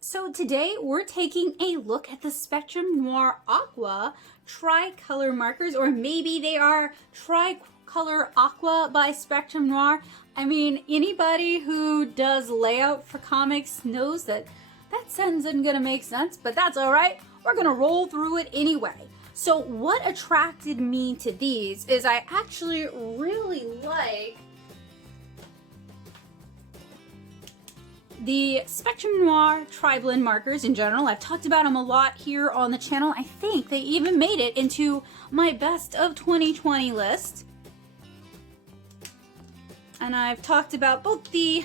So today we're taking a look at the Spectrum Noir Aqua Tricolor Markers, or maybe they are Tricolor Aqua by Spectrum Noir. I mean, anybody who does layout for comics knows that that sentence isn't gonna make sense, but that's all right. We're gonna roll through it anyway. So what attracted me to these is I actually really like the Spectrum Noir Triblend Markers in general. I've talked about them a lot here on the channel. I think they even made it into my best of 2020 list. And I've talked about both the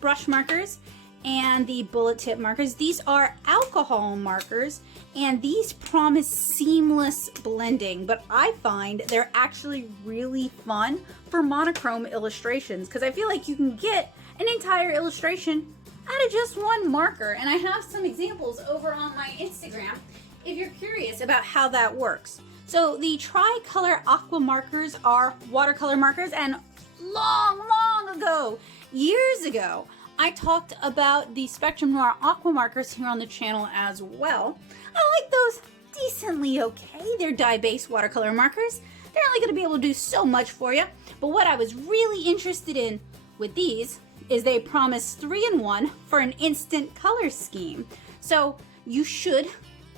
brush markers and the bullet tip markers. These are alcohol markers, and these promise seamless blending, but I find they're actually really fun for monochrome illustrations because I feel like you can get an entire illustration out of just one marker. And I have some examples over on my Instagram if you're curious about how that works. So the Tricolor Aqua markers are watercolor markers, and long ago, years ago, I talked about the Spectrum Noir Aqua markers here on the channel as well. I like those decently okay. They're dye-based watercolor markers. They're only going to be able to do so much for you. But what I was really interested in with these is they promise 3-in-1 for an instant color scheme. So you should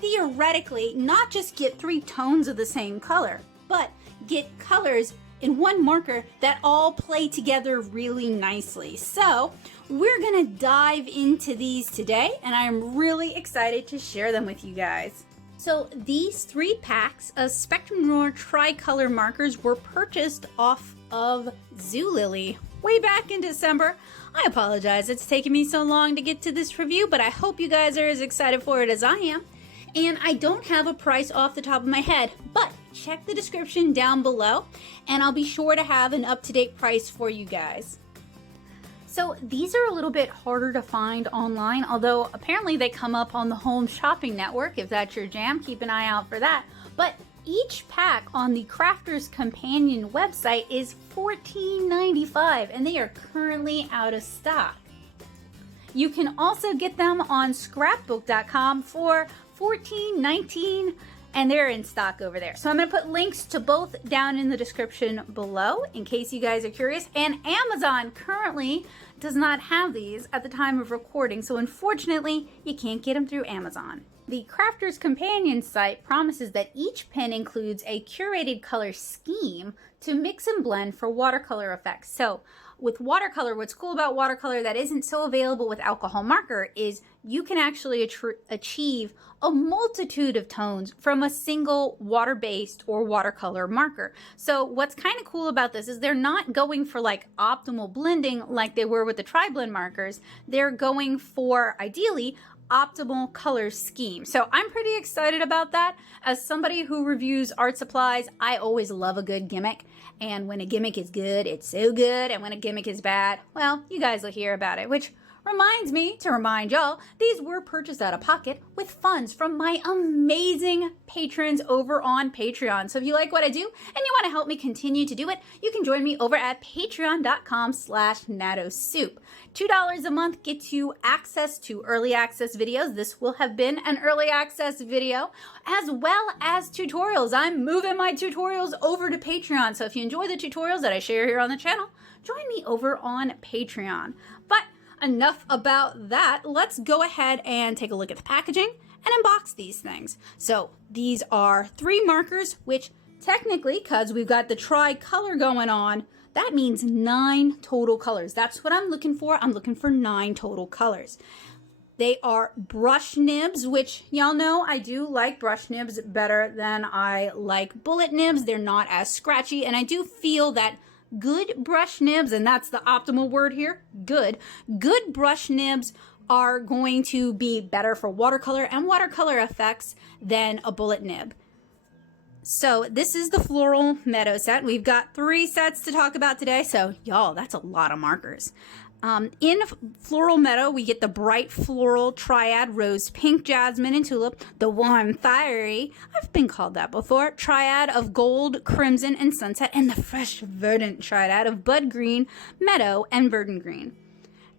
theoretically not just get 3 tones of the same color, but get colors in one marker that all play together really nicely. So we're gonna dive into these today, and I'm really excited to share them with you guys. So these 3 packs of Spectrum Noir Tricolor markers were purchased off of Zulily way back in December. I apologize it's taken me so long to get to this review, but I hope you guys are as excited for it as I am. And I don't have a price off the top of my head, but check the description down below and I'll be sure to have an up-to-date price for you guys. So these are a little bit harder to find online, although apparently they come up on the Home Shopping Network. If that's your jam, keep an eye out for that. But each pack on the Crafter's Companion website is $14.95, and they are currently out of stock. You can also get them on scrapbook.com for $14.19, and they're in stock over there. So I'm going to put links to both down in the description below in case you guys are curious. And Amazon currently does not have these at the time of recording, so unfortunately you can't get them through Amazon. The Crafter's Companion site promises that each pen includes a curated color scheme to mix and blend for watercolor effects. So with watercolor, what's cool about watercolor that isn't so available with alcohol marker is you can actually achieve a multitude of tones from a single water-based or watercolor marker. So what's kind of cool about this is they're not going for like optimal blending like they were with the Triblend markers. They're going for, ideally, optimal color scheme. So I'm pretty excited about that. As somebody who reviews art supplies, I always love a good gimmick. And when a gimmick is good, it's so good. And when a gimmick is bad, well, you guys will hear about it, which reminds me to remind y'all, these were purchased out of pocket with funds from my amazing patrons over on Patreon. So if you like what I do and you want to help me continue to do it, you can join me over at patreon.com/natosoup. $2 a month gets you access to early access videos. This will have been an early access video, as well as tutorials. I'm moving my tutorials over to Patreon. So if you enjoy the tutorials that I share here on the channel, join me over on Patreon. But enough about that. Let's go ahead and take a look at the packaging and unbox these things. So these are 3 markers, which technically, because we've got the tricolor going on, that means 9 total colors. That's what I'm looking for. I'm looking for 9 total colors. They are brush nibs, which y'all know I do like brush nibs better than I like bullet nibs. They're not as scratchy, and I do feel that good brush nibs, and that's the optimal word here, good brush nibs are going to be better for watercolor and watercolor effects than a bullet nib. So this is the Floral Meadow set. We've got 3 sets to talk about today, so y'all, that's a lot of markers. In Floral Meadow, we get the bright floral triad, rose, pink, jasmine, and tulip. The warm, fiery, I've been called that before, triad of gold, crimson, and sunset. And the fresh, verdant triad of bud green, meadow, and verdant green.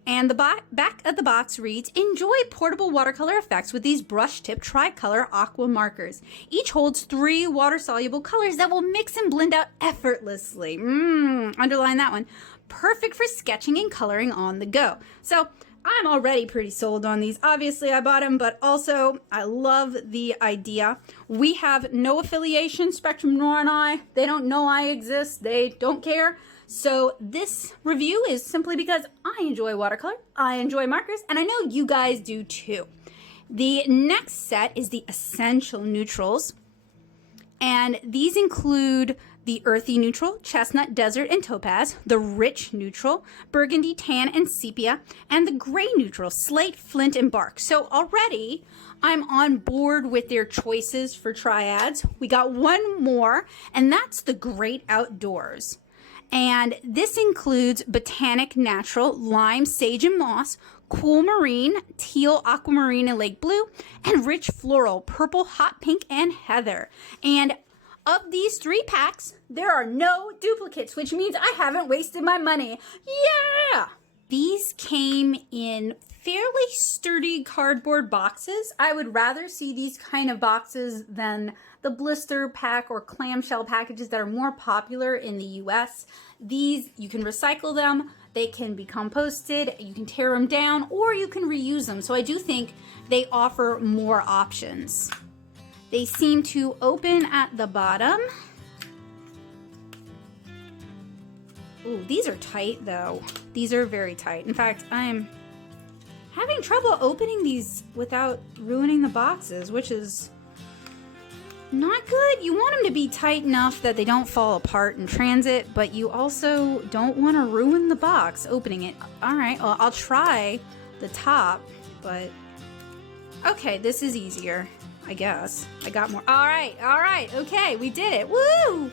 And the back of the box reads, enjoy portable watercolor effects with these brush tip Tricolor Aqua Markers. Each holds 3 water-soluble colors that will mix and blend out effortlessly. Underline that one. Perfect for sketching and coloring on the go. So I'm already pretty sold on these. Obviously I bought them, but also I love the idea. We have no affiliation, Spectrum Noir and I. They don't know I exist. They don't care. So this review is simply because I enjoy watercolor, I enjoy markers, and I know you guys do too. The next set is the Essential Neutrals, and these include the Earthy Neutral, Chestnut, Desert, and Topaz, the Rich Neutral, Burgundy, Tan, and Sepia, and the Gray Neutral, Slate, Flint, and Bark. So already I'm on board with their choices for triads. We got one more, and that's the Great Outdoors. And this includes Botanic Natural, Lime, Sage, and Moss, Cool Marine, Teal, Aquamarine, and Lake Blue, and Rich Floral, Purple, Hot Pink, and Heather. And of these 3 packs, there are no duplicates, which means I haven't wasted my money. Yeah! These came in fairly sturdy cardboard boxes. I would rather see these kind of boxes than the blister pack or clamshell packages that are more popular in the US. These, you can recycle them, they can be composted, you can tear them down, or you can reuse them. So I do think they offer more options. They seem to open at the bottom. Ooh, these are tight though. These are very tight. In fact, I'm having trouble opening these without ruining the boxes, which is not good. You want them to be tight enough that they don't fall apart in transit, but you also don't want to ruin the box opening it. All right, well, I'll try the top, but okay, this is easier, I guess. I got more. All right, okay, we did it. Woo!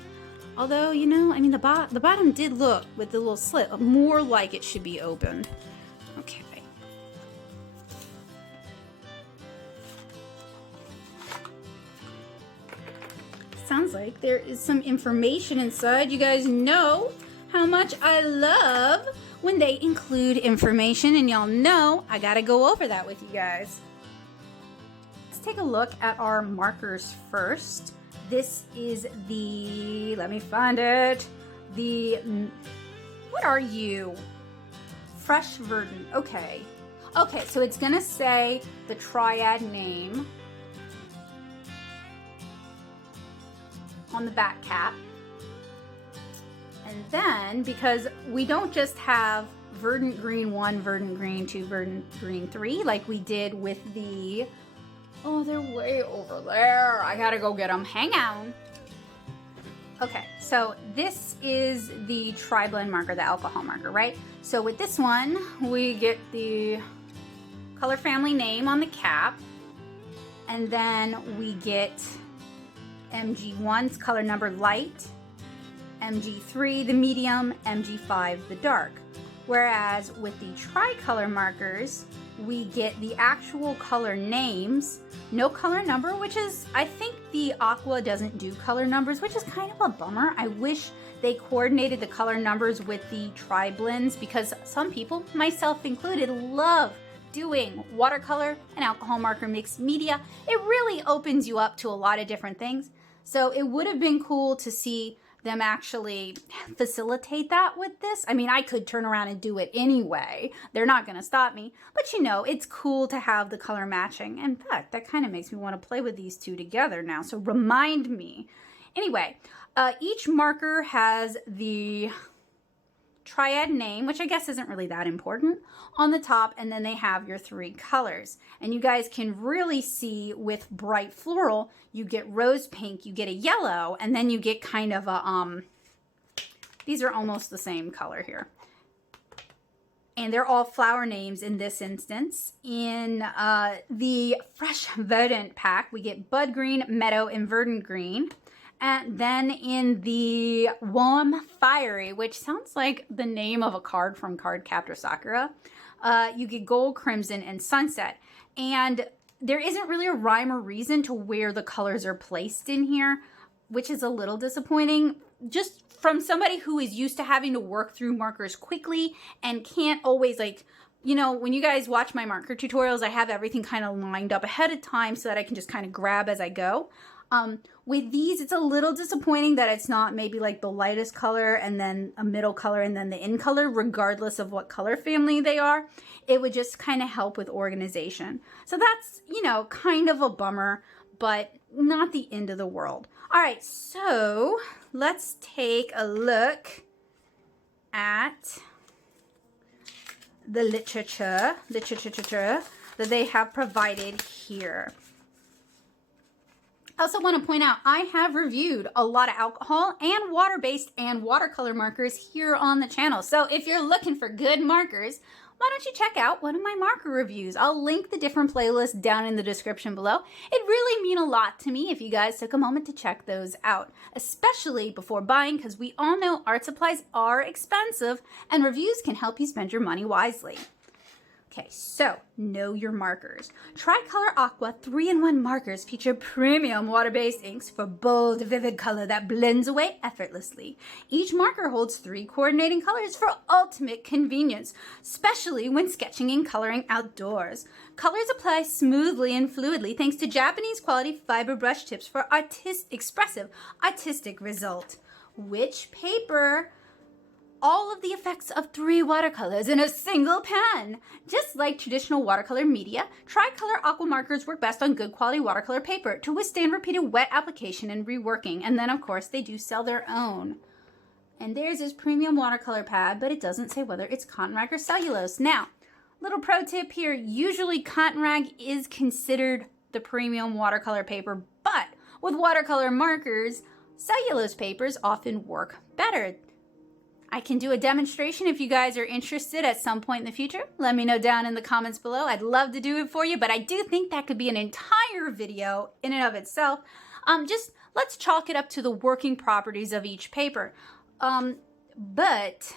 Although, you know, I mean, the bottom did look, with the little slit, more like it should be opened. Okay. Sounds like there is some information inside. You guys know how much I love when they include information, and y'all know I gotta go over that with you guys. Let's take a look at our markers first. This is the, let me find it, the, what are you? Fresh Verdant, okay. Okay, so it's gonna say the triad name on the back cap. And then, because we don't just have Verdant Green 1, Verdant Green 2, Verdant Green 3, like we did with the, oh, they're way over there. I gotta go get them. Hang on. Okay, so this is the Triblend marker, the alcohol marker, right? So with this one, we get the color family name on the cap, and then we get MG1's color number light, MG3 the medium, MG5 the dark. Whereas with the tricolor markers, we get the actual color names, no color number, which is, I think the Aqua doesn't do color numbers, which is kind of a bummer. I wish they coordinated the color numbers with the Triblends, because some people, myself included, love doing watercolor and alcohol marker mixed media. It really opens you up to a lot of different things. So it would have been cool to see them actually facilitate that with this. I mean, I could turn around and do it anyway. They're not going to stop me. But you know, it's cool to have the color matching. In fact, that kind of makes me want to play with these two together now. So remind me. Anyway, each marker has the triad name, which I guess isn't really that important, on the top, and then they have your 3 colors. And you guys can really see with bright floral, you get rose pink, you get a yellow, and then you get kind of a, these are almost the same color here. And they're all flower names in this instance. In the Fresh Verdant pack, we get Bud Green, Meadow, and Verdant Green. And then in the Warm Fiery, which sounds like the name of a card from Cardcaptor Sakura, you get Gold, Crimson, and Sunset. And there isn't really a rhyme or reason to where the colors are placed in here, which is a little disappointing. Just from somebody who is used to having to work through markers quickly and can't always, like, you know, when you guys watch my marker tutorials, I have everything kind of lined up ahead of time so that I can just kind of grab as I go. With these, it's a little disappointing that it's not maybe like the lightest color and then a middle color and then the in color, regardless of what color family they are. It would just kind of help with organization. So that's, you know, kind of a bummer, but not the end of the world. All right, so let's take a look at the literature that they have provided here. I also want to point out, I have reviewed a lot of alcohol and water-based and watercolor markers here on the channel. So if you're looking for good markers, why don't you check out one of my marker reviews? I'll link the different playlists down in the description below. It really means a lot to me if you guys took a moment to check those out, especially before buying, because we all know art supplies are expensive and reviews can help you spend your money wisely. Okay, so know your markers. Tricolour Aqua 3-in-1 markers feature premium water-based inks for bold, vivid color that blends away effortlessly. Each marker holds 3 coordinating colors for ultimate convenience, especially when sketching and coloring outdoors. Colors apply smoothly and fluidly thanks to Japanese quality fiber brush tips for expressive artistic result. Which paper? All of the effects of 3 watercolors in a single pen. Just like traditional watercolor media, Tricolour Aqua markers work best on good quality watercolor paper to withstand repeated wet application and reworking. And then of course they do sell their own. And theirs is premium watercolor pad, but it doesn't say whether it's cotton rag or cellulose. Now, little pro tip here, usually cotton rag is considered the premium watercolor paper, but with watercolor markers, cellulose papers often work better. I can do a demonstration if you guys are interested at some point in the future. Let me know down in the comments below. I'd love to do it for you, but I do think that could be an entire video in and of itself. Just let's chalk it up to the working properties of each paper. But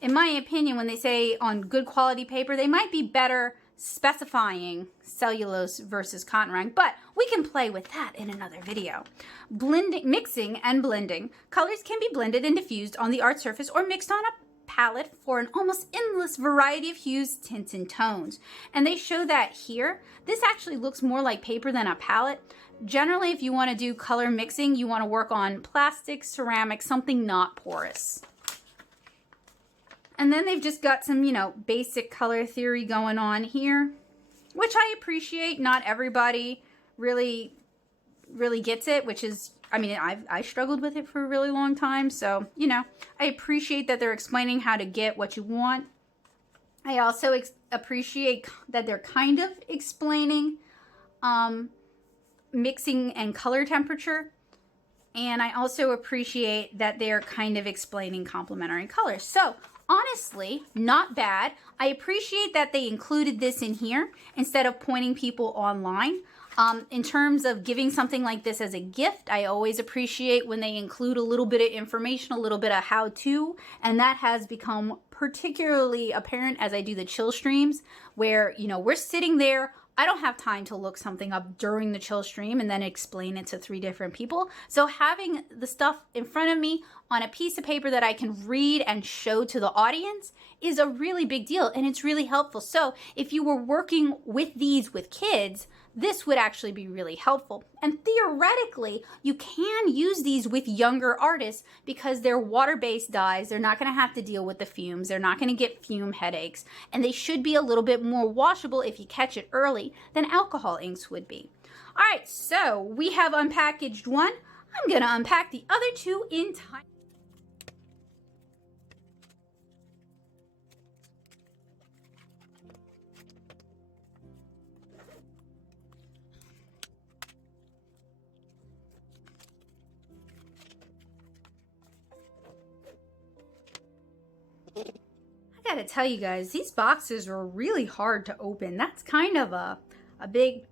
in my opinion, when they say on good quality paper, they might be better specifying cellulose versus cotton rag, but we can play with that in another video. Blending, mixing and blending. Colors can be blended and diffused on the art surface or mixed on a palette for an almost endless variety of hues, tints, and tones. And they show that here. This actually looks more like paper than a palette. Generally, if you want to do color mixing, you want to work on plastic, ceramic, something not porous. And then they've just got some, you know, basic color theory going on here, which I appreciate. Not everybody really gets it, which is, I mean, I struggled with it for a really long time. So, you know, I appreciate that they're explaining how to get what you want. I also appreciate that they're kind of explaining mixing and color temperature. And I also appreciate that they're kind of explaining complementary colors. So, honestly, not bad. I appreciate that they included this in here instead of pointing people online. In terms of giving something like this as a gift, I always appreciate when they include a little bit of information, a little bit of how-to, and that has become particularly apparent as I do the chill streams where, you know, we're sitting there. I don't have time to look something up during the chill stream and then explain it to 3 different people. So having the stuff in front of me on a piece of paper that I can read and show to the audience is a really big deal, and it's really helpful. So if you were working with these with kids, this would actually be really helpful. And theoretically, you can use these with younger artists because they're water-based dyes. They're not going to have to deal with the fumes. They're not going to get fume headaches. And they should be a little bit more washable if you catch it early than alcohol inks would be. All right, so we have unpackaged one. I'm going to unpack the other 2 in time. I gotta tell you guys, these boxes were really hard to open. That's kind of a big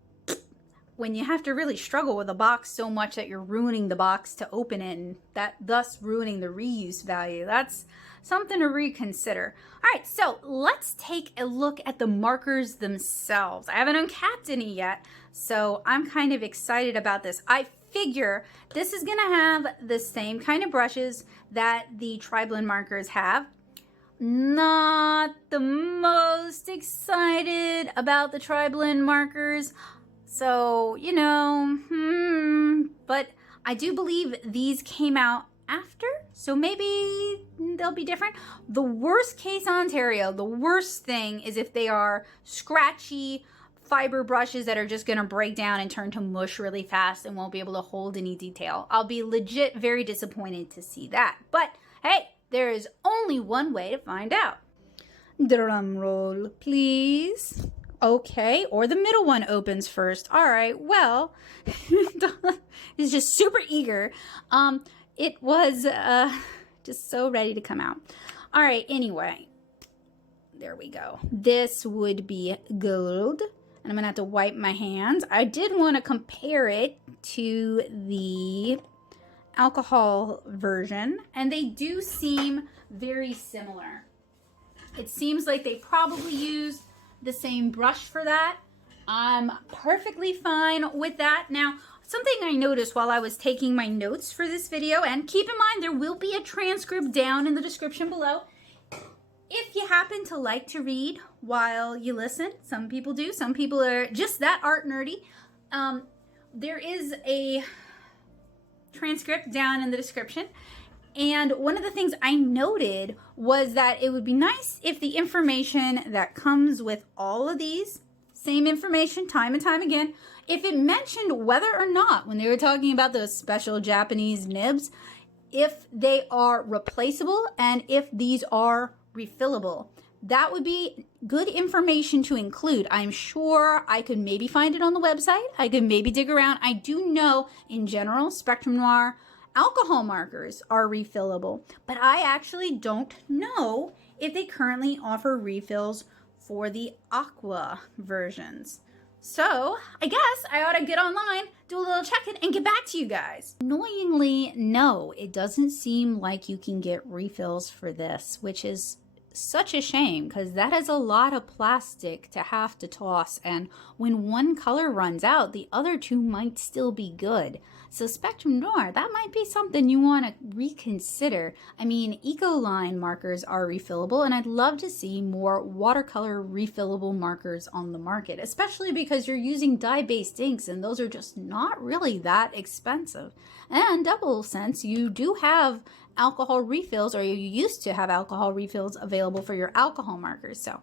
when you have to really struggle with a box so much that you're ruining the box to open it, and that thus ruining the reuse value. That's something to reconsider. All right, so let's take a look at the markers themselves. I haven't uncapped any yet, so I'm kind of excited about this. I figure this is gonna have the same kind of brushes that the Triblend markers have. Not the most excited about the Triblend markers. So, you know, but I do believe these came out after, so maybe they'll be different. The worst case Ontario, the worst thing is if they are scratchy fiber brushes that are just gonna break down and turn to mush really fast and won't be able to hold any detail. I'll be legit very disappointed to see that. But hey, there is only one way to find out. Drum roll, please. Okay, or the middle one opens first. All right, well, he's just super eager. It was just so ready to come out. All right, anyway, there we go. This would be gold, and I'm gonna have to wipe my hands. I did want to compare it to the alcohol version, and they do seem very similar. It seems like they probably used the same brush for that. I'm perfectly fine with that. Now, something I noticed while I was taking my notes for this video, and keep in mind there will be a transcript down in the description below. If you happen to like to read while you listen, some people do, some people are just that art nerdy, there is a transcript down in the description. And one of the things I noted was that it would be nice if the information that comes with all of these, same information time and time again, if it mentioned whether or not, when they were talking about those special Japanese nibs, if they are replaceable and if these are refillable. That would be good information to include. I'm sure I could maybe find it on the website. I could maybe dig around. I do know in general, Spectrum Noir alcohol markers are refillable, but I actually don't know if they currently offer refills for the Aqua versions. So I guess I ought to get online, do a little check-in, and get back to you guys. Annoyingly, no, it doesn't seem like you can get refills for this, which is such a shame because that is a lot of plastic to have to toss, and when one color runs out, the other two might still be good. So Spectrum Noir, that might be something you want to reconsider. I mean, Ecoline markers are refillable, and I'd love to see more watercolor refillable markers on the market, especially because you're using dye-based inks, and those are just not really that expensive. And double sense, you do have alcohol refills, or you used to have alcohol refills available for your alcohol markers. So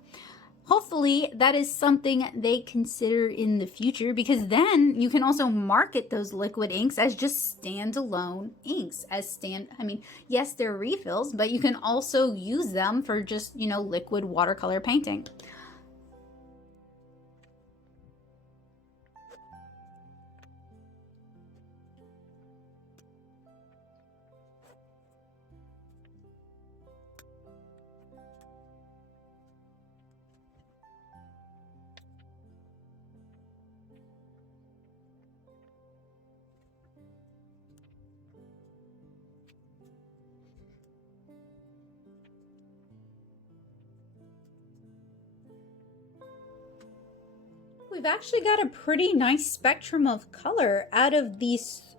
hopefully that is something they consider in the future, because then you can also market those liquid inks as just standalone inks. I mean, yes, they're refills, but you can also use them for just, you know, liquid watercolor painting. We've actually got a pretty nice spectrum of color out of these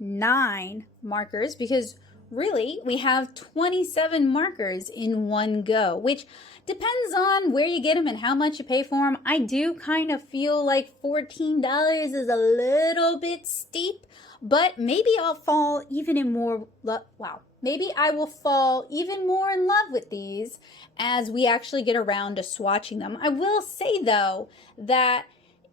9 markers, because really we have 27 markers in one go, which depends on where you get them and how much you pay for them. I do kind of feel like $14 is a little bit steep, but maybe I'll fall even in more, maybe I will fall even more in love with these as we actually get around to swatching them. I will say though that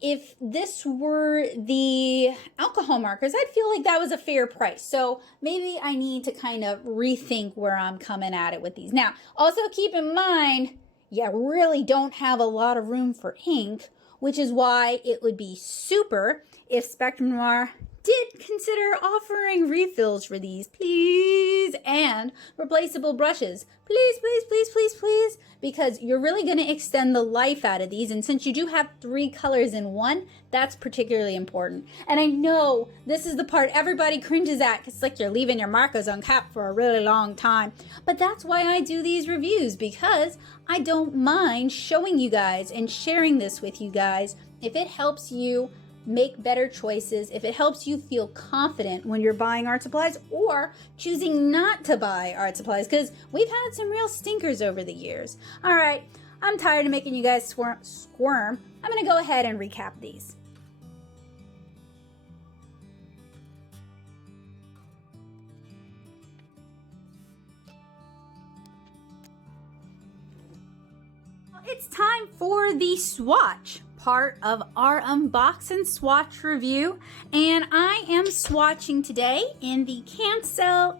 if this were the alcohol markers, I'd feel like that was a fair price. So maybe I need to kind of rethink where I'm coming at it with these. Now, also keep in mind, you really don't have a lot of room for ink, which is why it would be super if Spectrum Noir did consider offering refills for these, please, and replaceable brushes. Please, please, please, please, please, because you're really going to extend the life out of these, and since you do have 3 colors in one, that's particularly important. And I know this is the part everybody cringes at, because it's like you're leaving your markers uncapped for a really long time, but that's why I do these reviews, because I don't mind showing you guys and sharing this with you guys if it helps you make better choices, if it helps you feel confident when you're buying art supplies or choosing not to buy art supplies, because we've had some real stinkers over the years. All right, I'm tired of making you guys squirm. I'm gonna go ahead and recap these. It's time for the swatch part of our unbox and swatch review, and I am swatching today in the Canson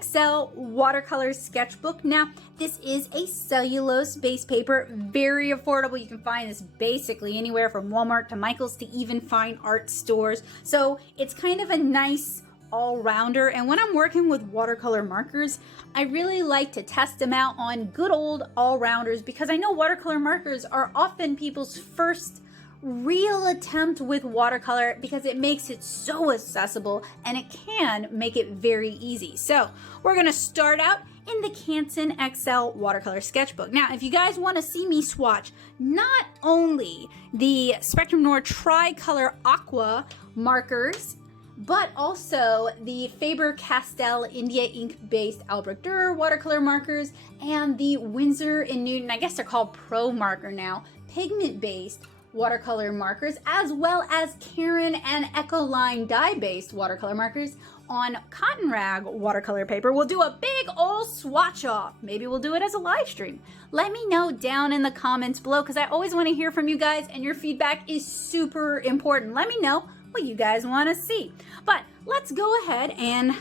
XL watercolor sketchbook. Now, this is a cellulose base paper, very affordable. You can find this basically anywhere from Walmart to Michael's to even fine art stores. So it's kind of a nice all-rounder, and when I'm working with watercolor markers, I really like to test them out on good old all-rounders, because I know watercolor markers are often people's first real attempt with watercolor, because it makes it so accessible and it can make it very easy. So we're gonna start out in the Canson XL watercolor sketchbook. Now, if you guys want to see me swatch not only the Spectrum Noir Tricolor Aqua markers, but also the Faber-Castell India ink-based Albrecht Dürer watercolor markers and the Winsor & Newton, I guess they're called Pro Marker now, pigment-based watercolor markers, as well as Caran and Ecoline dye-based watercolor markers on cotton rag watercolor paper. We'll do a big old swatch off. Maybe we'll do it as a live stream. Let me know down in the comments below, because I always want to hear from you guys, and your feedback is super important. Let me know what you guys want to see. But let's go ahead and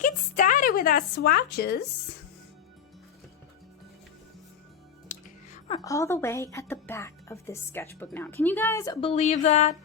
get started with our swatches. We're all the way at the back of this sketchbook now. Can you guys believe that?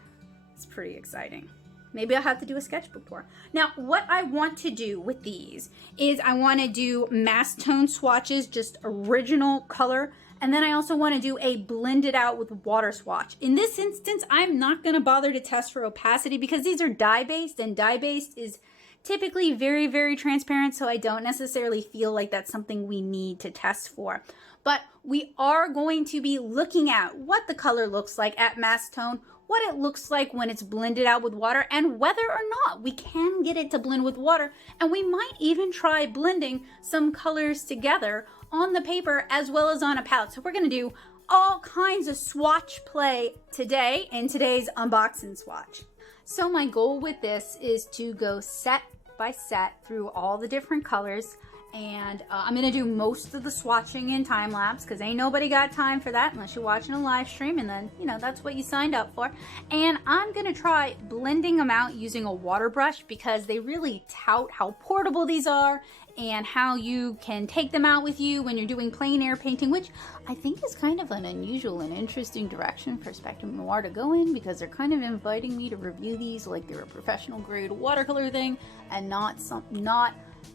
It's pretty exciting. Maybe I'll have to do a sketchbook tour. Now, what I want to do with these is I want to do mass tone swatches, just original color. And then I also want to do a blended out with water swatch. In this instance, I'm not going to bother to test for opacity, because these are dye-based, and dye-based is typically very, very transparent, so I don't necessarily feel like that's something we need to test for. But we are going to be looking at what the color looks like at mass tone, what it looks like when it's blended out with water, and whether or not we can get it to blend with water. And we might even try blending some colors together on the paper as well as on a palette. So we're going to do all kinds of swatch play today in today's unbox and swatch. So my goal with this is to go set by set through all the different colors, and I'm gonna do most of the swatching in time lapse, because ain't nobody got time for that unless you're watching a live stream, and then, you know, that's what you signed up for. And I'm gonna try blending them out using a water brush, because they really tout how portable these are and how you can take them out with you when you're doing plein air painting, which I think is kind of an unusual and interesting direction for Spectrum Noir to go in, because they're kind of inviting me to review these like they're a professional grade watercolor thing and not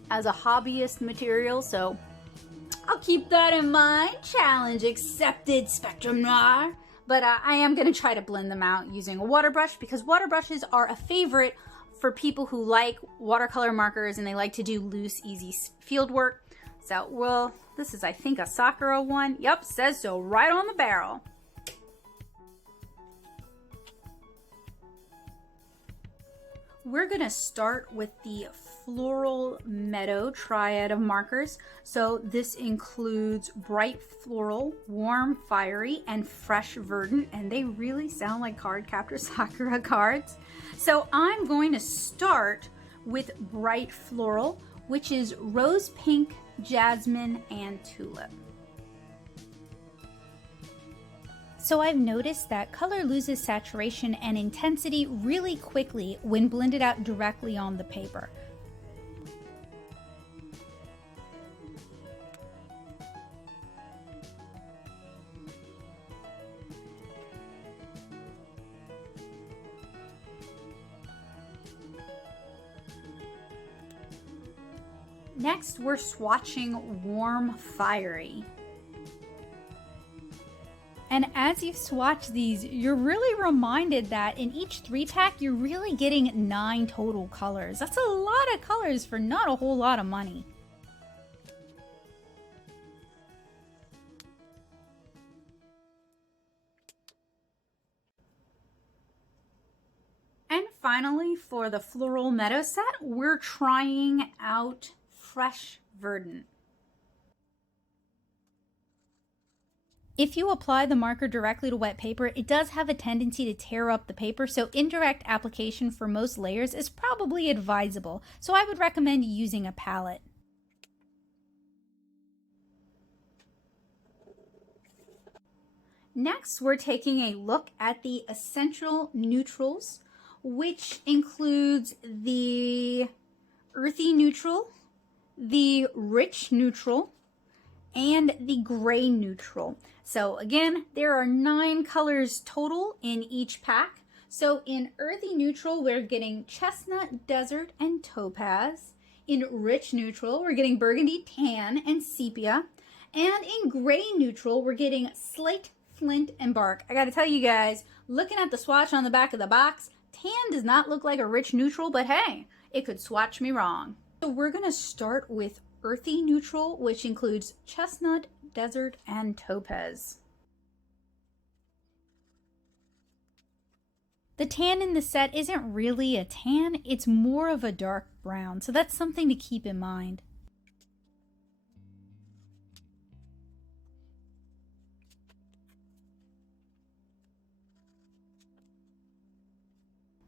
as a hobbyist material. So I'll keep that in mind. Challenge accepted, Spectrum Noir. But I am going to try to blend them out using a water brush, because water brushes are a favorite for people who like watercolor markers and they like to do loose, easy field work. So, this is, I think, a Sakura one. Yep, says so right on the barrel. We're gonna start with the Floral Meadow triad of markers. So this includes bright floral, warm fiery, and fresh verdant, and they really sound like card captor Sakura cards. So I'm going to start with bright floral, which is rose pink, jasmine, and tulip. So I've noticed that color loses saturation and intensity really quickly when blended out directly on the paper. Next, we're swatching Warm Fiery. And as you swatch these, you're really reminded that in each 3-pack, you're really getting 9 total colors. That's a lot of colors for not a whole lot of money. And finally, for the Floral Meadow set, we're trying out Fresh Verdant. If you apply the marker directly to wet paper, it does have a tendency to tear up the paper, so indirect application for most layers is probably advisable, so I would recommend using a palette. Next, we're taking a look at the Essential Neutrals, which includes the Earthy Neutral, the Rich Neutral, and the Gray Neutral. So again, there are 9 colors total in each pack. So in Earthy Neutral, we're getting Chestnut, Desert, and Topaz. In Rich Neutral, we're getting Burgundy, Tan, and Sepia. And in Gray Neutral, we're getting Slate, Flint, and Bark. I gotta tell you guys, looking at the swatch on the back of the box, tan does not look like a rich neutral, but hey, it could swatch me wrong. So we're gonna start with Earthy Neutral, which includes Chestnut, Desert, and Topaz. The tan in the set isn't really a tan, it's more of a dark brown, so that's something to keep in mind.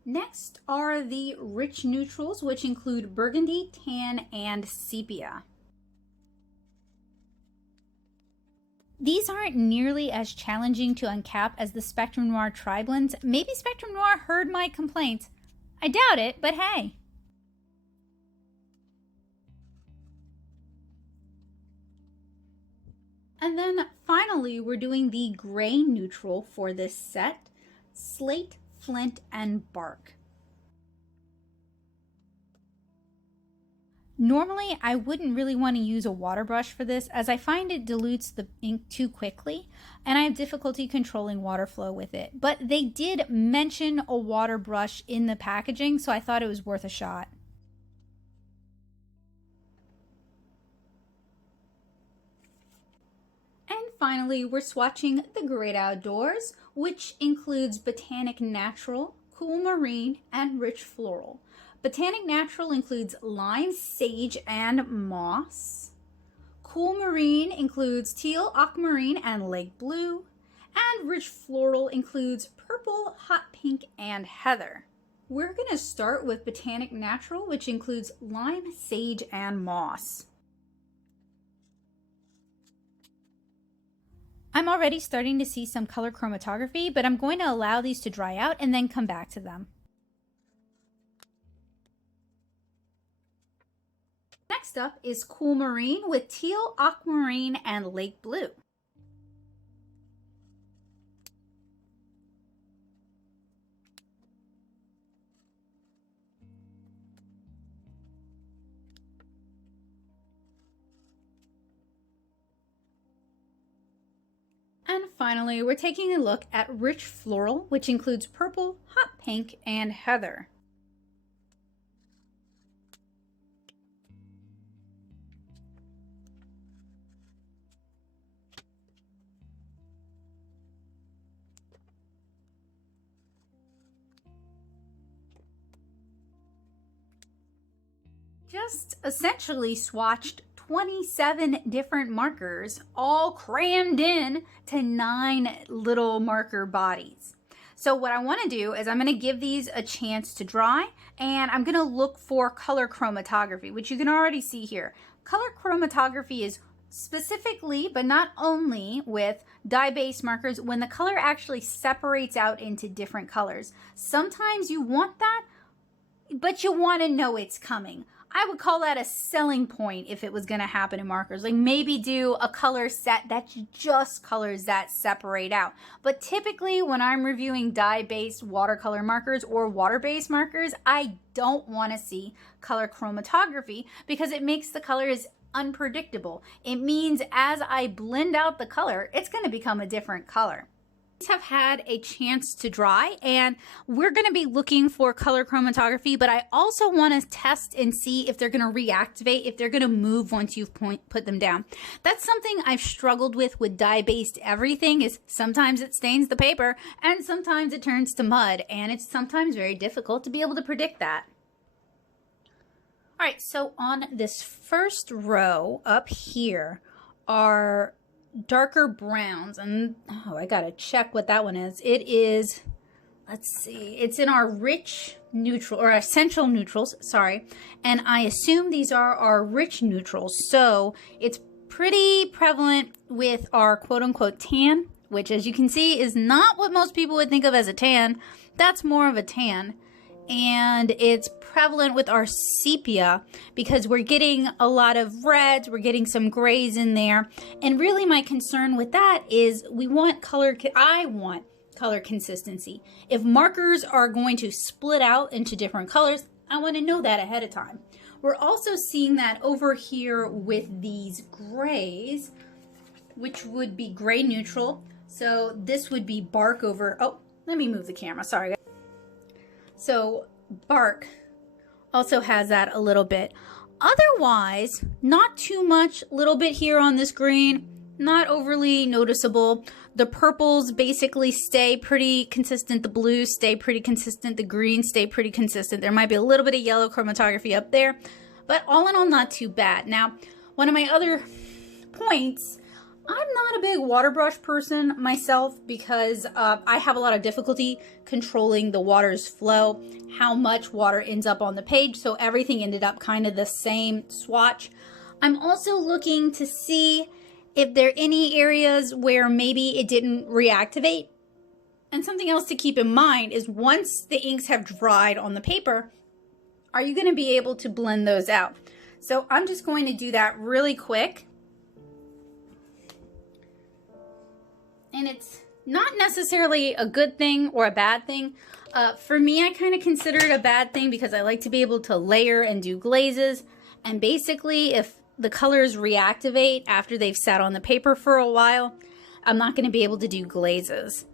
Next are the Rich Neutrals, which include Burgundy, Tan, and Sepia. These aren't nearly as challenging to uncap as the Spectrum Noir Triblends. Maybe Spectrum Noir heard my complaints. I doubt it, but hey. And then finally, we're doing the Gray Neutral for this set, Slate, Flint, and Bark. Normally, I wouldn't really want to use a water brush for this as I find it dilutes the ink too quickly and I have difficulty controlling water flow with it. But they did mention a water brush in the packaging, so I thought it was worth a shot. And finally, we're swatching the Great Outdoors, which includes Botanic Natural, Cool Marine, and Rich Floral. Botanic Natural includes lime, sage, and moss. Cool Marine includes teal, aquamarine, and lake blue. And Rich Floral includes purple, hot pink, and heather. We're going to start with Botanic Natural, which includes lime, sage, and moss. I'm already starting to see some color chromatography, but I'm going to allow these to dry out and then come back to them. Next up is Cool Marine with teal, aquamarine, and lake blue. And finally, we're taking a look at Rich Floral, which includes purple, hot pink, and heather. Just essentially swatched 27 different markers, all crammed in to 9 little marker bodies. So what I want to do is I'm going to give these a chance to dry, and I'm going to look for color chromatography, which you can already see here. Color chromatography is specifically, but not only, with dye-based markers when the color actually separates out into different colors. Sometimes you want that, but you want to know it's coming. I would call that a selling point if it was going to happen in markers. Like maybe do a color set that's just colors that separate out. But typically when I'm reviewing dye-based watercolor markers or water-based markers, I don't want to see color chromatography because it makes the colors unpredictable. It means as I blend out the color, it's going to become a different color. Have had a chance to dry, and we're going to be looking for color chromatography, but I also want to test and see if they're going to reactivate, if they're going to move once you've put them down. That's something I've struggled with dye-based everything, is sometimes it stains the paper and sometimes it turns to mud, and it's sometimes very difficult to be able to predict that. All right, so on this first row up here are darker browns, and oh, I gotta check what that one is. It is, let's see, it's in our rich neutral or essential neutrals, sorry, and I assume these are our rich neutrals, so it's pretty prevalent with our quote-unquote tan, which as you can see is not what most people would think of as a tan. That's more of a tan. And it's prevalent with our sepia because we're getting a lot of reds, we're getting some grays in there. And really my concern with that is I want color consistency. If markers are going to split out into different colors, I want to know that ahead of time. We're also seeing that over here with these grays, which would be gray neutral. So this would be bark over, oh, let me move the camera, sorry. So bark also has that a little bit. Otherwise, not too much, a little bit here on this green, not overly noticeable. The purples basically stay pretty consistent. The blues stay pretty consistent. The greens stay pretty consistent. There might be a little bit of yellow chromatography up there, but all in all, not too bad. Now, one of my other points, I'm not a big water brush person myself because I have a lot of difficulty controlling the water's flow, how much water ends up on the page, so everything ended up kind of the same swatch. I'm also looking to see if there are any areas where maybe it didn't reactivate. And something else to keep in mind is once the inks have dried on the paper, are you going to be able to blend those out? So I'm just going to do that really quick. And it's not necessarily a good thing or a bad thing. For me, I kind of consider it a bad thing because I like to be able to layer and do glazes. And basically, if the colors reactivate after they've sat on the paper for a while, I'm not going to be able to do glazes.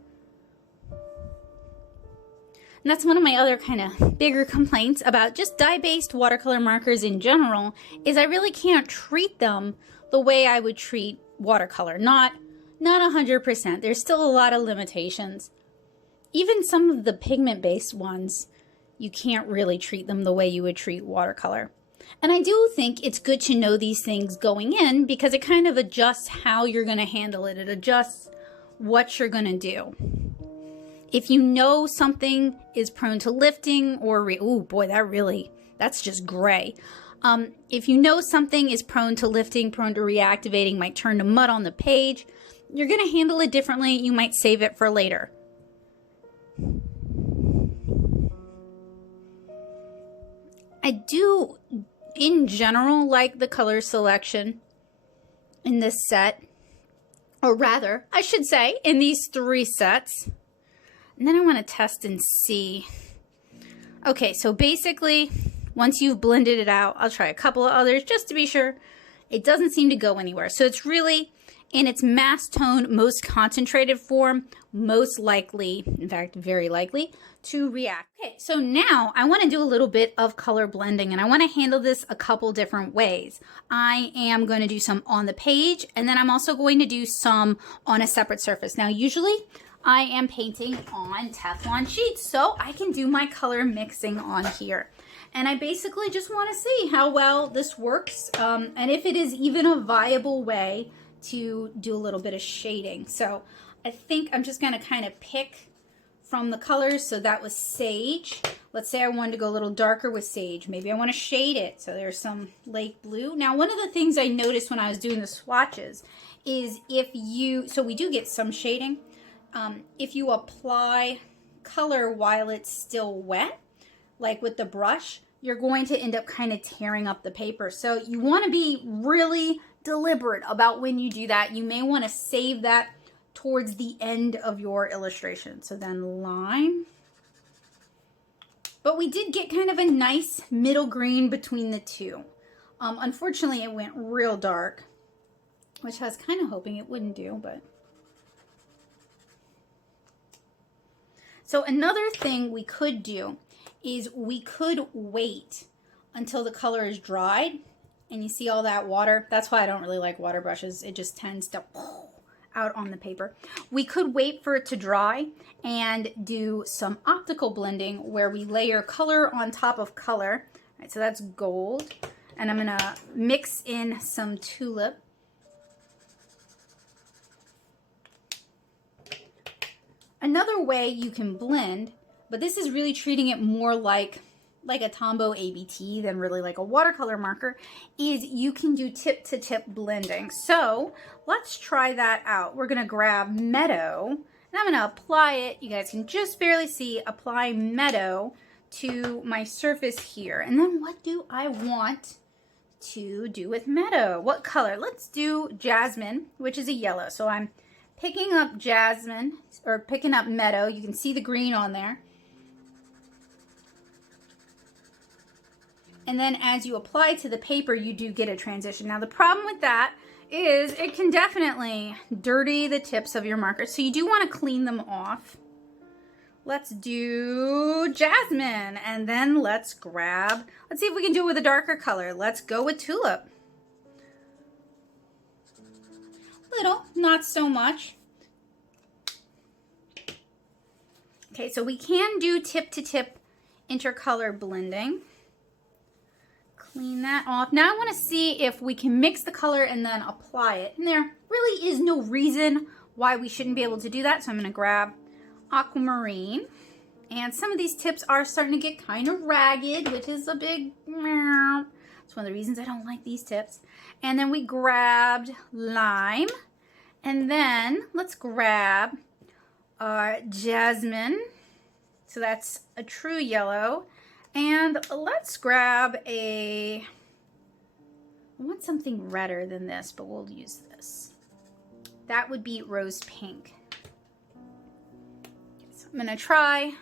And that's one of my other kind of bigger complaints about just dye-based watercolor markers in general, is I really can't treat them the way I would treat watercolor. Not 100%. There's still a lot of limitations. Even some of the pigment-based ones, you can't really treat them the way you would treat watercolor. And I do think it's good to know these things going in because it kind of adjusts how you're going to handle it. It adjusts what you're going to do. If you know something is prone to lifting or, oh boy, that's just gray. If you know something is prone to lifting, prone to reactivating, might turn to mud on the page, you're going to handle it differently. You might save it for later. I do, in general, like the color selection in this set. Or rather, I should say, in these 3 sets. And then I want to test and see. Okay, so basically, once you've blended it out, I'll try a couple of others just to be sure. It doesn't seem to go anywhere. So it's really in its mass tone, most concentrated form, most likely, in fact, very likely, to react. Okay, so now I want to do a little bit of color blending, and I want to handle this a couple different ways. I am going to do some on the page, and then I'm also going to do some on a separate surface. Now, usually I am painting on Teflon sheets, so I can do my color mixing on here. And I basically just want to see how well this works, and if it is even a viable way to do a little bit of shading. So I think I'm just going to kind of pick from the colors. So that was sage. Let's say I wanted to go a little darker with sage. Maybe I want to shade it. So there's some lake blue. Now, one of the things I noticed when I was doing the swatches is so we do get some shading. If you apply color while it's still wet, like with the brush, you're going to end up kind of tearing up the paper. So you want to be really deliberate about when you do that. You may want to save that towards the end of your illustration. So then lime. But we did get kind of a nice middle green between the two. Unfortunately, it went real dark, which I was kind of hoping it wouldn't do, but. So another thing we could do is we could wait until the color is dried, and you see all that water. That's why I don't really like water brushes. It just tends to out on the paper. We could wait for it to dry and do some optical blending where we layer color on top of color. All right, so that's gold, and I'm gonna mix in some tulip. Another way you can blend, but this is really treating it more like a Tombow ABT than really like a watercolor marker, is you can do tip to tip blending. So let's try that out. We're gonna grab Meadow, and I'm gonna apply it. You guys can just barely see, apply Meadow to my surface here. And then what do I want to do with Meadow? What color? Let's do Jasmine, which is a yellow. So I'm picking up Jasmine, or picking up Meadow. You can see the green on there. And then as you apply to the paper, you do get a transition. Now the problem with that is it can definitely dirty the tips of your markers. So you do want to clean them off. Let's do Jasmine, and then let's see if we can do it with a darker color. Let's go with Tulip. Little, not so much. Okay, so we can do tip to tip intercolor blending. Clean that off. Now I want to see if we can mix the color and then apply it. And there really is no reason why we shouldn't be able to do that. So I'm going to grab Aquamarine. And some of these tips are starting to get kind of ragged, which is a big meow. It's one of the reasons I don't like these tips. And then we grabbed Lime. And then let's grab our Jasmine. So that's a true yellow. And let's grab I want something redder than this, but we'll use this. That would be Rose Pink. Okay, so I'm gonna try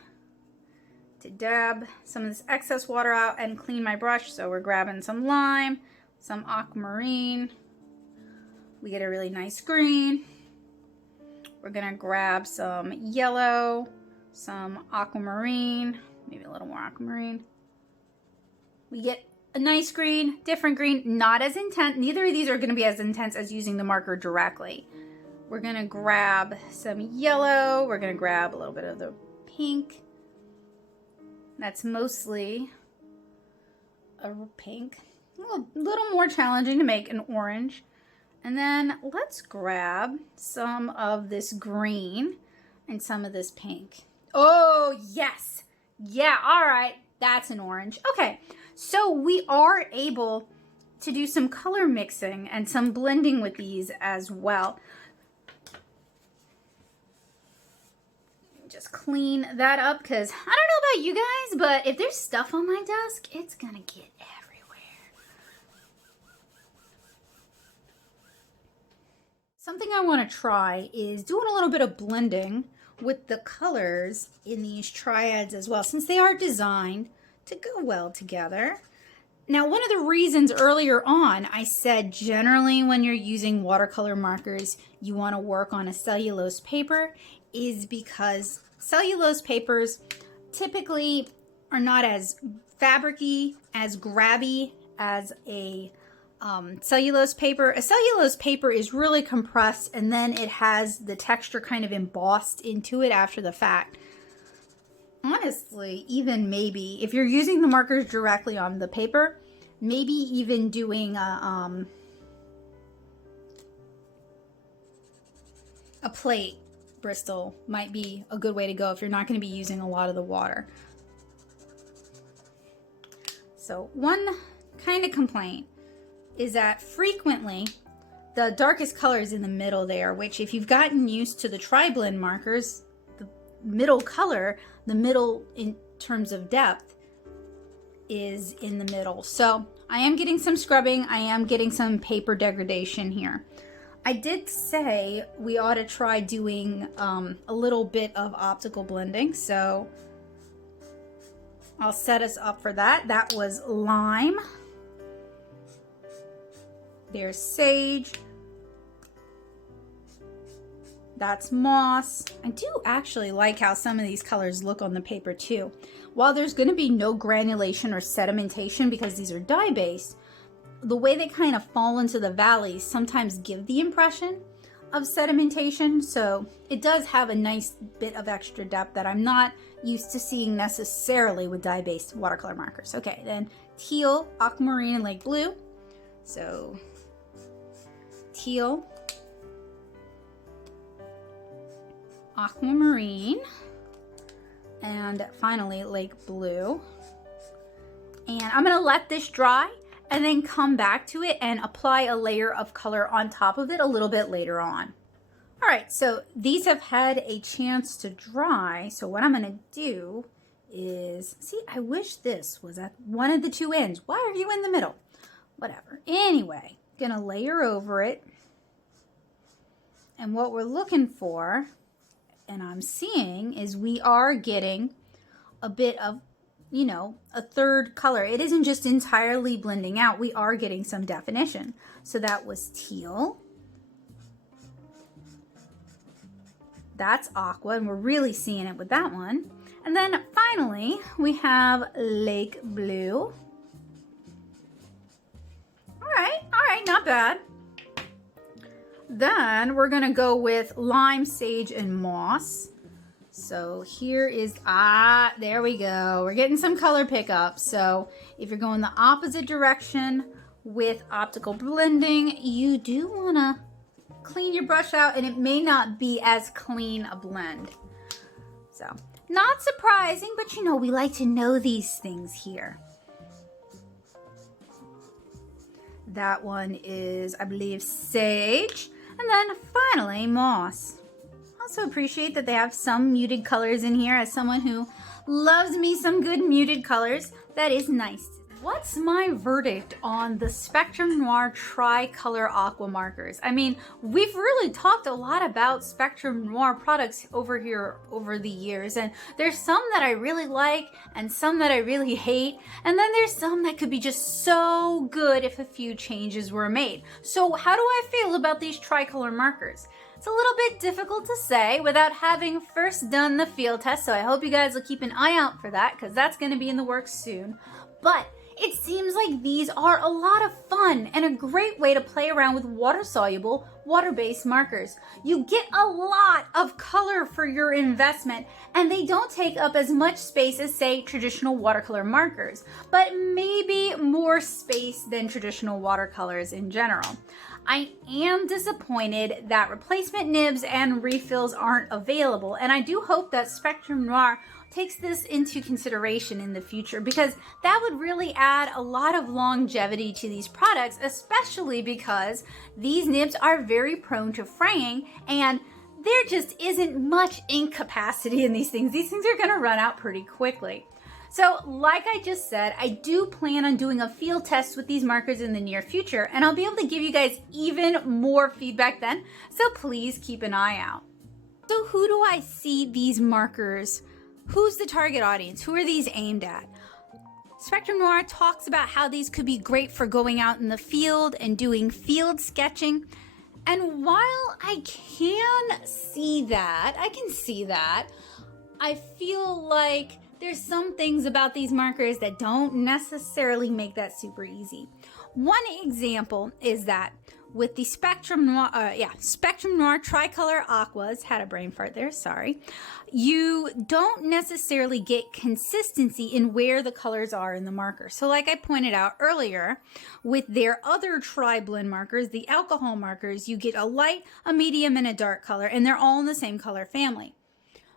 to dab some of this excess water out and clean my brush. So we're grabbing some lime, some aquamarine. We get a really nice green. We're gonna grab some yellow, some aquamarine, maybe a little more aquamarine. We get a nice green, different green, not as intense. Neither of these are going to be as intense as using the marker directly. We're going to grab some yellow. We're going to grab a little bit of the pink. That's mostly a pink. A little more challenging to make, an orange. And then let's grab some of this green and some of this pink. Oh, yes. Yeah, all right. That's an orange. Okay, so we are able to do some color mixing and some blending with these as well. Just clean that up because I don't know about you guys, but if there's stuff on my desk, it's gonna get everywhere. Something I want to try is doing a little bit of blending with the colors in these triads as well, since they are designed to go well together. Now, one of the reasons earlier on I said generally when you're using watercolor markers, you want to work on a cellulose paper is because cellulose papers typically are not as fabricy, as grabby as a cellulose paper. A cellulose paper is really compressed and then it has the texture kind of embossed into it after the fact. Honestly, even maybe if you're using the markers directly on the paper, maybe even doing a plate Bristol might be a good way to go if you're not going to be using a lot of the water. So one kind of complaint is that frequently the darkest color is in the middle there, which if you've gotten used to the Triblend markers, the middle color, the middle in terms of depth, is in the middle. So I am getting some scrubbing. I am getting some paper degradation here. I did say we ought to try doing a little bit of optical blending. So I'll set us up for that. That was lime. There's sage. That's moss. I do actually like how some of these colors look on the paper too. While there's going to be no granulation or sedimentation because these are dye-based, the way they kind of fall into the valleys sometimes give the impression of sedimentation. So it does have a nice bit of extra depth that I'm not used to seeing necessarily with dye-based watercolor markers. Okay, then teal, aquamarine, and light blue. So teal, aquamarine, and finally lake blue. And I'm gonna let this dry and then come back to it and apply a layer of color on top of it a little bit later on. All right, so these have had a chance to dry. So what I'm gonna do is, see, I wish this was at one of the two ends. Why are you in the middle? Whatever. Anyway, gonna layer over it. And what we're looking for, and I'm seeing, is we are getting a bit of, you know, a third color. It isn't just entirely blending out. We are getting some definition. So that was teal. That's aqua, and we're really seeing it with that one. And then finally, we have lake blue. All right, not bad. Then we're gonna go with lime, sage, and moss. So here is, there we go. We're getting some color pickup. So if you're going the opposite direction with optical blending, you do wanna clean your brush out, and it may not be as clean a blend. So not surprising, but you know, we like to know these things here. That one is, I believe, sage. And then finally, moss. Also appreciate that they have some muted colors in here. As someone who loves me some good muted colors, that is nice. What's my verdict on the Spectrum Noir Tricolor Aqua Markers? I mean, we've really talked a lot about Spectrum Noir products over here over the years, and there's some that I really like and some that I really hate, and then there's some that could be just so good if a few changes were made. So how do I feel about these tricolor markers? It's a little bit difficult to say without having first done the field test, so I hope you guys will keep an eye out for that because that's going to be in the works soon. But it seems like these are a lot of fun and a great way to play around with water-soluble, water-based markers. You get a lot of color for your investment, and they don't take up as much space as, say, traditional watercolor markers, but maybe more space than traditional watercolors in general. I am disappointed that replacement nibs and refills aren't available, and I do hope that Spectrum Noir takes this into consideration in the future, because that would really add a lot of longevity to these products, especially because these nibs are very prone to fraying and there just isn't much ink capacity in these things. These things are going to run out pretty quickly. So like I just said, I do plan on doing a field test with these markers in the near future, and I'll be able to give you guys even more feedback then, so please keep an eye out. So who do I see these markers? Who's the target audience? Who are these aimed at? Spectrum Noir talks about how these could be great for going out in the field and doing field sketching. And while I can see that, I feel like there's some things about these markers that don't necessarily make that super easy. One example is that with the Spectrum Noir Tricolor Aquas, had a brain fart there, sorry, you don't necessarily get consistency in where the colors are in the marker. So like I pointed out earlier, with their other Triblend markers, the alcohol markers, you get a light, a medium, and a dark color, and they're all in the same color family.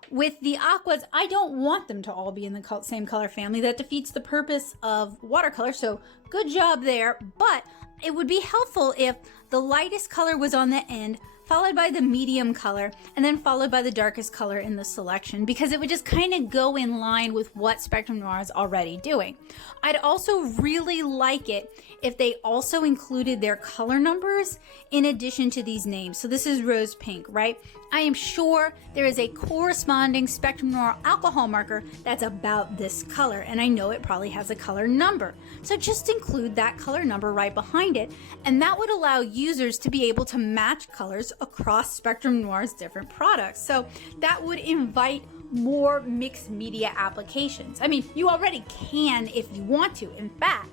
With the aquas, I don't want them to all be in the same color family. That defeats the purpose of watercolor, so good job there. But it would be helpful if the lightest color was on the end, followed by the medium color, and then followed by the darkest color in the selection, because it would just kind of go in line with what Spectrum Noir is already doing. I'd also really like it if they also included their color numbers in addition to these names. So this is rose pink, right? I am sure there is a corresponding Spectrum Noir alcohol marker that's about this color, and I know it probably has a color number. So just include that color number right behind it, and that would allow users to be able to match colors across Spectrum Noir's different products. So that would invite more mixed media applications. I mean, you already can if you want to. In fact,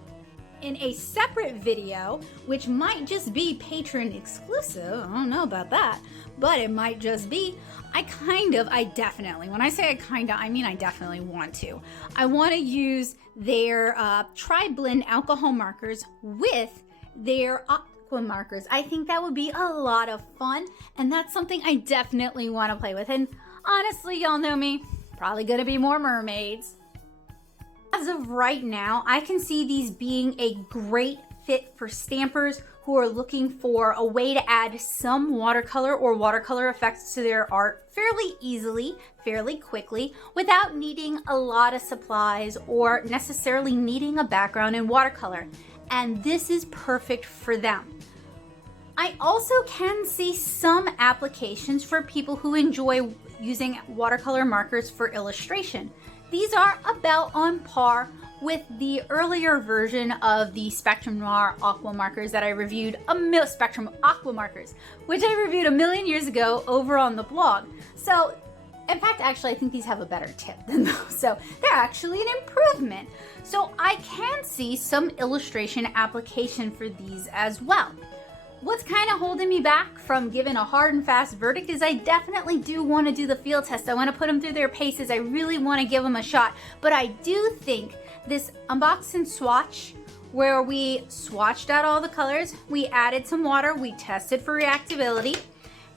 in a separate video, which might just be patron exclusive, I don't know about that, but it might just be, I definitely, when I say I mean I definitely want to. I want to use their Triblend alcohol markers with their Aqua markers. I think that would be a lot of fun, and that's something I definitely want to play with. And honestly, y'all know me, probably gonna be more mermaids. As of right now, I can see these being a great fit for stampers who are looking for a way to add some watercolor or watercolor effects to their art fairly easily, fairly quickly, without needing a lot of supplies or necessarily needing a background in watercolor. And this is perfect for them. I also can see some applications for people who enjoy using watercolor markers for illustration. These are about on par with the earlier version of the Spectrum Noir Aqua markers that I reviewed, Spectrum Aqua markers, which I reviewed a million years ago over on the blog. So, in fact, actually, I think these have a better tip than those. So they're actually an improvement. So I can see some illustration application for these as well. What's kind of holding me back from giving a hard and fast verdict is I definitely do want to do the field test. I want to put them through their paces. I really want to give them a shot. But I do think this Unbox and Swatch, where we swatched out all the colors, we added some water, we tested for reactivity,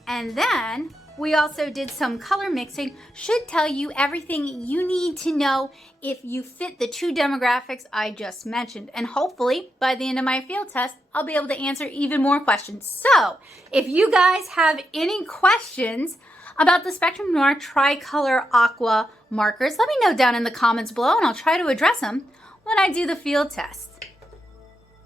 and then we also did some color mixing, should tell you everything you need to know if you fit the two demographics I just mentioned. And hopefully, by the end of my field test, I'll be able to answer even more questions. So, if you guys have any questions about the Spectrum Noir Tricolor Aqua markers, let me know down in the comments below and I'll try to address them when I do the field test.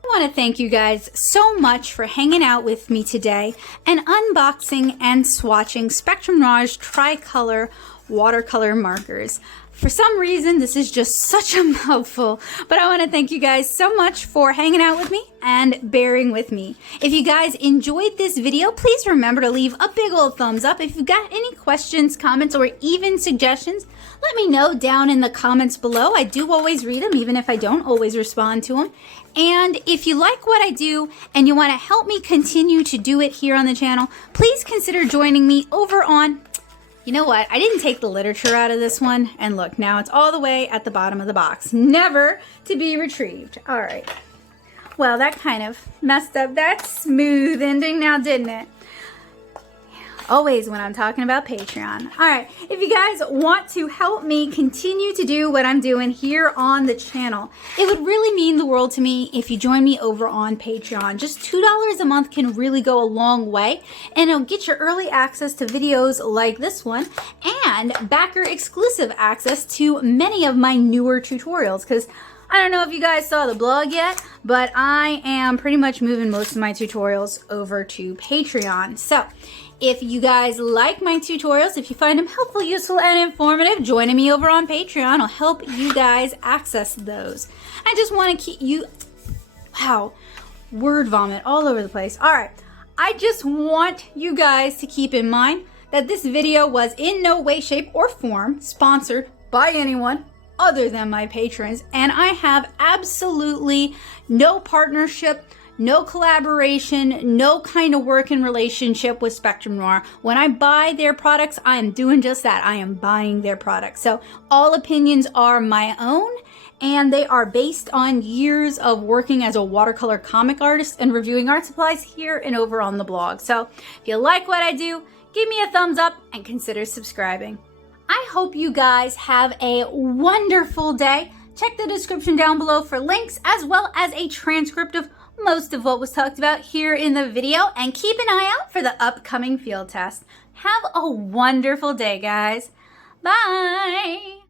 I want to thank you guys so much for hanging out with me today and unboxing and swatching Spectrum Noir's Tricolor watercolor markers. For some reason, this is just such a mouthful, but I want to thank you guys so much for hanging out with me and bearing with me. If you guys enjoyed this video, please remember to leave a big old thumbs up. If you've got any questions, comments, or even suggestions, let me know down in the comments below. I do always read them, even if I don't always respond to them. And if you like what I do and you want to help me continue to do it here on the channel, please consider joining me over on, you know what, I didn't take the literature out of this one, and look, now it's all the way at the bottom of the box, never to be retrieved. All right, well, that kind of messed up that smooth ending now, didn't it? Always when I'm talking about Patreon. All right, if you guys want to help me continue to do what I'm doing here on the channel, it would really mean the world to me if you join me over on Patreon. Just $2 a month can really go a long way, and it'll get you early access to videos like this one and backer exclusive access to many of my newer tutorials, because I don't know if you guys saw the blog yet, but I am pretty much moving most of my tutorials over to Patreon. So if you guys like my tutorials, if you find them helpful, useful, and informative, joining me over on Patreon will help you guys access those. I just want to keep you, wow, word vomit all over the place. All right, I just want you guys to keep in mind that this video was in no way, shape, or form sponsored by anyone other than my patrons, and I have absolutely no partnership, no collaboration, no kind of working relationship with Spectrum Noir. When I buy their products, I am doing just that. I am buying their products. So all opinions are my own, and they are based on years of working as a watercolor comic artist and reviewing art supplies here and over on the blog. So if you like what I do, give me a thumbs up and consider subscribing. I hope you guys have a wonderful day. Check the description down below for links as well as a transcript of most of what was talked about here in the video, and keep an eye out for the upcoming field test. Have a wonderful day, guys. Bye!